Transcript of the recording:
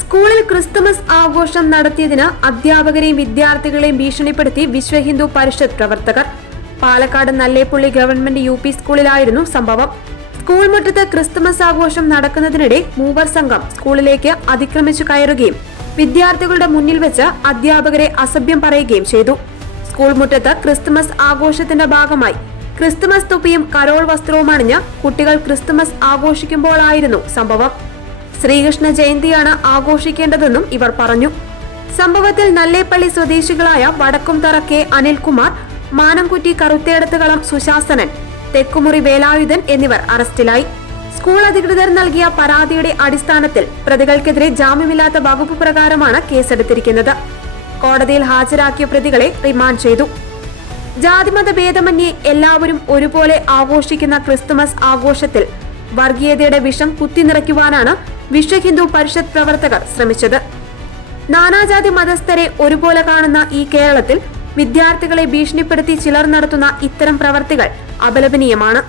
സ്കൂളിൽ ക്രിസ്തുമസ് ആഘോഷം നടത്തിയതിന് അധ്യാപകരെയും വിദ്യാർത്ഥികളെയും ഭീഷണിപ്പെടുത്തി വിശ്വ ഹിന്ദു പരിഷത്ത് പ്രവർത്തകർ. Palakkad Nallepully government U P സ്കൂളിലായിരുന്നു സംഭവം. സ്കൂൾ മുറ്റത്ത് ക്രിസ്തുമസ് ആഘോഷം നടക്കുന്നതിനിടെ മൂവർ സംഘം സ്കൂളിലേക്ക് അതിക്രമിച്ചു കയറുകയും വിദ്യാർത്ഥികളുടെ മുന്നിൽ വെച്ച് അധ്യാപകരെ അസഭ്യം പറയുകയും ചെയ്തു. സ്കൂൾ മുറ്റത്ത് ക്രിസ്തുമസ് ആഘോഷത്തിന്റെ ഭാഗമായി ക്രിസ്തുമസ് തൊപ്പിയും കരോൾ വസ്ത്രവും അണിഞ്ഞ് കുട്ടികൾ ക്രിസ്തുമസ് ആഘോഷിക്കുമ്പോഴായിരുന്നു സംഭവം. ശ്രീകൃഷ്ണ ജയന്തിയാണ് ആഘോഷിക്കേണ്ടതെന്നും ഇവർ പറഞ്ഞു. സംഭവത്തിൽ നല്ലേപ്പള്ളി സ്വദേശികളായ വടക്കുംതറ കെ അനിൽകുമാർ മാനംകുറ്റി കറുത്തേടത്തുകളം സുശാസനൻ തെക്കുമുറി വേലായുധൻ എന്നിവർ അറസ്റ്റിലായി. സ്കൂൾ അധികൃതർ നൽകിയ പരാതിയുടെ അടിസ്ഥാനത്തിൽ പ്രതികൾക്കെതിരെ ജാമ്യമില്ലാത്ത വകുപ്പ് പ്രകാരമാണ് കേസെടുത്തിരിക്കുന്നത്. കോടതിയിൽ ഹാജരാക്കിയ പ്രതികളെ റിമാൻഡ് ചെയ്തു. ജാതിമത ഭേദമന്യേ എല്ലാവരും ഒരുപോലെ ആഘോഷിക്കുന്ന ക്രിസ്തുമസ് ആഘോഷത്തിൽ വർഗീയതയുടെ വിഷം കുത്തിനിറയ്ക്കുവാനാണ് വിശ്വ ഹിന്ദു പരിഷത്ത് പ്രവർത്തകർ ശ്രമിച്ചത്. നാനാജാതി മതസ്ഥരെ ഒരുപോലെ കാണുന്ന ഈ കേരളത്തിൽ വിദ്യാർത്ഥികളെ ഭീഷണിപ്പെടുത്തി ചിലർ നടത്തുന്ന ഇത്തരം പ്രവർത്തികൾ അപലപനീയമാണ്.